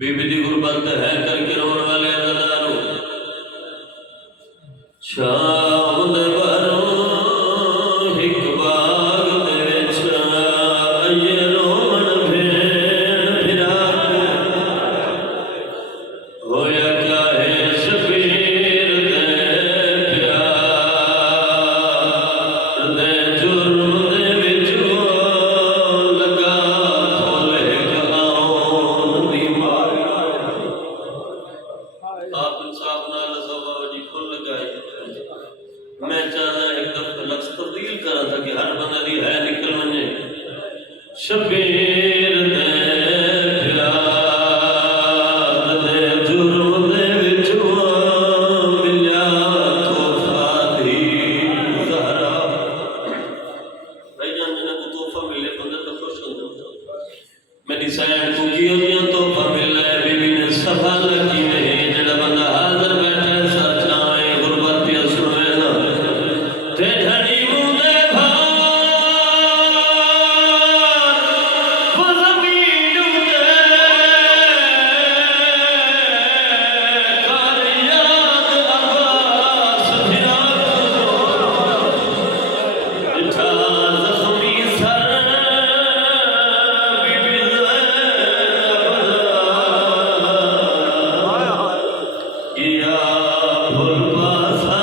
बीबी दी गुरबत है करके रोन वाले अदादारो शाम दे बारों हिक बाग दे विच अये रोमन भेड़ फिरा होया क्या है शबीर दे प्यार दे जुर्म दे विच लगा खोले कहाऊं दी मार आप इंसाफ नाल सवाब जी फुल लगाए। मैं चाहता एक दफा लफ्ज तब्दील करा था कि हर बंदा दी है निकल वने शबीर दे प्यार दे जुर्म दे विच मिल्या तोहफा दी ज़हरा। भाईजान जिन्हें को तोहफा मिले बंदा तो खुश होता। मेरी सैन को की होदियां तोहफा मिला है बीबी ने सवाल की नहीं जड़ा बंदा हाजिर बैठा है सर चावे गुरबत पिया सुने ना ते धनी मुंदे भार वो ज़मीन उते कर याद अब्बास फिरा जिठा ज़ख्मी सर बीबी या फुल पासा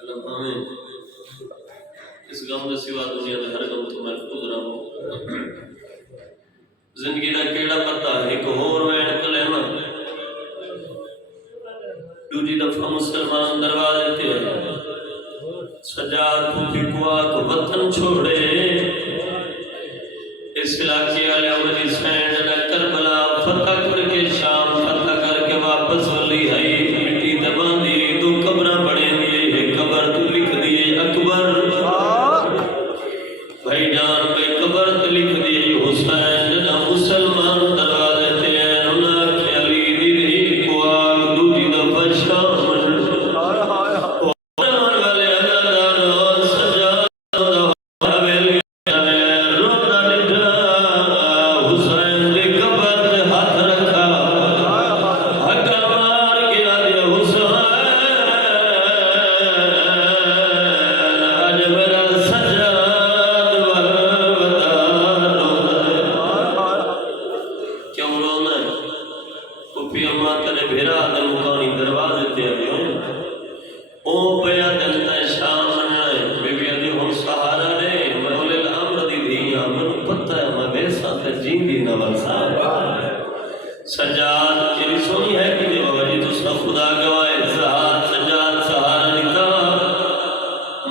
अल्लाह हमें इस गम के सिवा दुनिया में हर गम तो महफूज रहो। जिंदगी का केड़ा पता एक होर वैन कलेमा दूजी दफा मुसलमान दरवाजे ते सजाद फूफी कुआक वतन छोड़े इस इलाके वाले अमली सैन करबला फतह करके शाम फतह करके वापस वली आई मिट्टी दबांदी दो कब्र बने दिए एक कब्र तो लिख दिए अकबर भाईजान पे कब्र तो लिख दिए हुसैन जना मुसलमान दरवाजे ते उना ख्याली दी कुआक दूजी दफा शाम वाले अदादारो सजा हवेली रोदा निठा हुसैन दी कब्र ते हाथ रखा हक्का मार के आदिया हुसैन आज मेरा सजाद वतारो क्यों रोना पुपी अम्मा तेरे भेरा दे मुकानी दरवाजे ते आयो ओ पया दिल ता शाम मनना है बीबी आदि हम सहारा ने मैं बोले अमर दी धीया मैनू पता है मैं वैसा ते जींदी ना वसा सजाद तेरी सोनी है कि बाबा जी तुसा खुदा गवाए सहार सजाद सहारा निका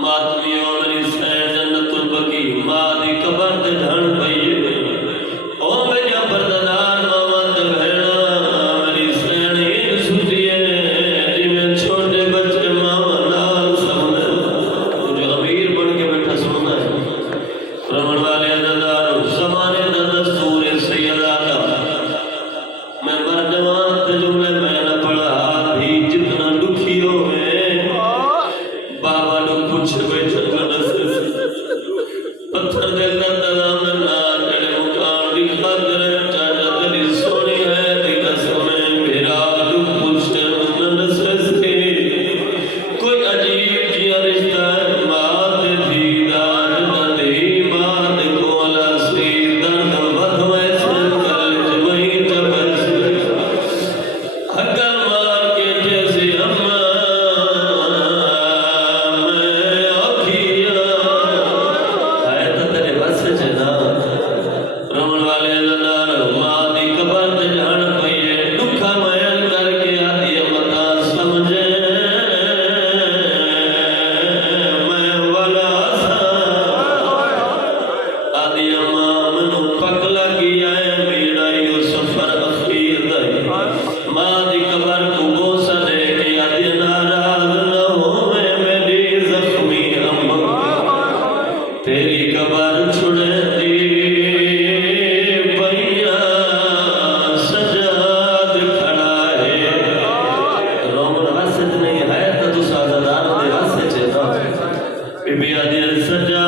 मातमियों मेरी सैन जन्नतुल बकी मां दी कब्र ते ढण पई ओ मेरा परदादार मामा ते बहना मेरी सैन इन सुतिए जिवें छोटे बच्चे मामा नाल समझ जो अमीर बन के बैठा सुनना है रमन वाले अदादारो ज़माने दा दस्तूर है सैयदा का मैं मर जवान ते जुमले मैं न पढ़ा भी जितना दुखी होवे बाबा नु पूछ बैठन न दस पत्थर दे दर्दा में ना तेरे मुकान दी खातिर चाचा तेरी सोनी है तेरा सोने मेरा नु पूछन न दस कोई अजीब जिया रिश्ता है मां ते दीदा न दे मां दे कोला सी दर्द वधवे सन कल जमई तबस हक्का मार के जैसे अम्मा मैं औखिया है तो तेरे बस च ना रमन वाले अदादार मां दी कब्र ते जान पई है दुखा बयान करके आती मता समझे मैं वाला आदि मां मनु पक लगी है मेरा यो सफर अखीर दा मां दी कब्र को गोसा दे के आदि नाराज न होवे मेरी ज़ख्मी अम्मा तेरी कब्र छुड़े दी भैया सजाद खड़ा है रोमन हसद नहीं है तो तू सादादार दे हस च बीबी आदि सजा